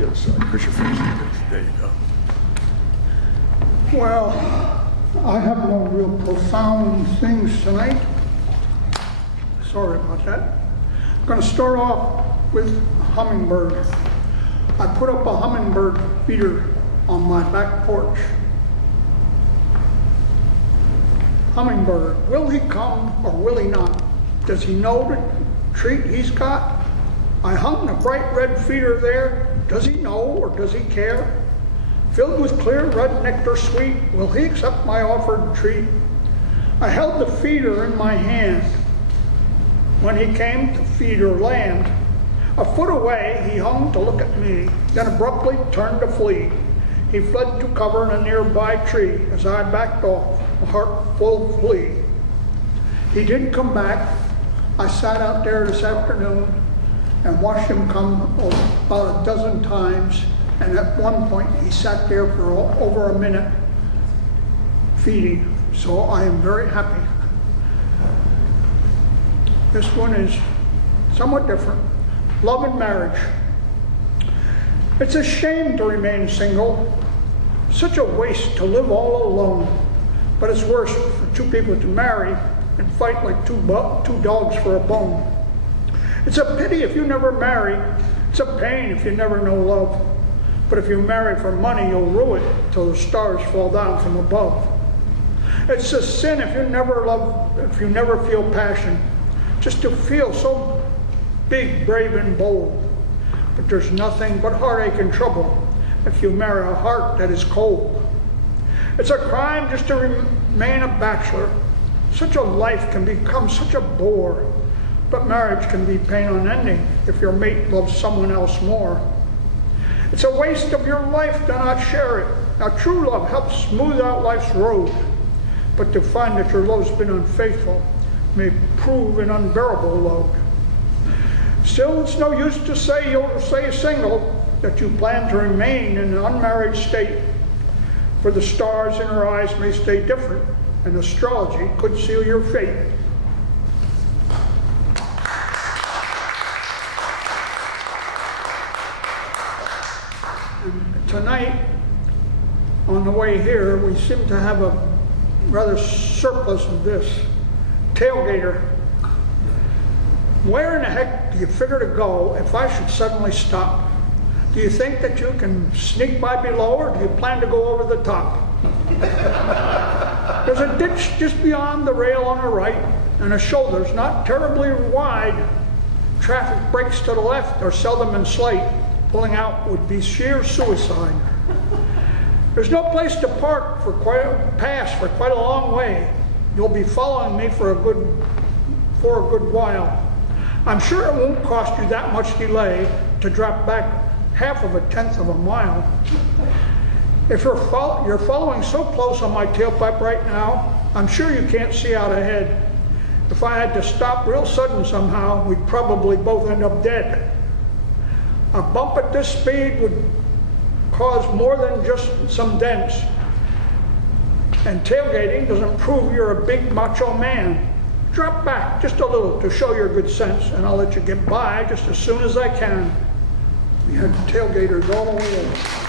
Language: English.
the other side. Push your face. There you go. Well, I have no real profound things tonight. Sorry about that. I'm going to start off with hummingbird. I put up a hummingbird feeder on my back porch. Hummingbird, will he come or will he not? Does he know the treat he's got? I hung a bright red feeder there. Does he know or does he care? Filled with clear red nectar sweet, will he accept my offered treat? I held the feeder in my hand when he came to feed or land. A foot away he hung to look at me, then abruptly turned to flee. He fled to cover in a nearby tree as I backed off, a heart full of glee. He didn't come back. I sat out there this afternoon and watched him come about a dozen times, and at one point he sat there for over a minute feeding, so I am very happy. This one is somewhat different. Love and marriage. It's a shame to remain single. Such a waste to live all alone. But it's worse for two people to marry and fight like two dogs for a bone. It's a pity if you never marry. It's a pain if you never know love. But if you marry for money, you'll rue it till the stars fall down from above. It's a sin if you never love, if you never feel passion, just to feel so big, brave, and bold. But there's nothing but heartache and trouble if you marry a heart that is cold. It's a crime just to remain a bachelor. Such a life can become such a bore. But marriage can be pain unending if your mate loves someone else more. It's a waste of your life to not share it. Now true love helps smooth out life's road. But to find that your love's been unfaithful may prove an unbearable load. Still, it's no use to say you'll stay single, that you plan to remain in an unmarried state. For the stars in her eyes may stay different, and astrology could seal your fate. And tonight, on the way here, we seem to have a rather surplus of this. Tailgater. Where in the heck do you figure to go if I should suddenly stop? Do you think that you can sneak by below, or do you plan to go over the top? There's a ditch just beyond the rail on the right, and the shoulders not terribly wide. Traffic breaks to the left are seldom in sight. Pulling out would be sheer suicide. There's no place to park for quite a long way. You'll be following me for a good while. I'm sure it won't cost you that much delay to drop back half of a tenth of a mile. If you're following so close on my tailpipe right now, I'm sure you can't see out ahead. If I had to stop real sudden somehow, we'd probably both end up dead. A bump at this speed would cause more than just some dents. And tailgating doesn't prove you're a big macho man. Drop back just a little to show your good sense, and I'll let you get by just as soon as I can. We had tailgaters all the way over.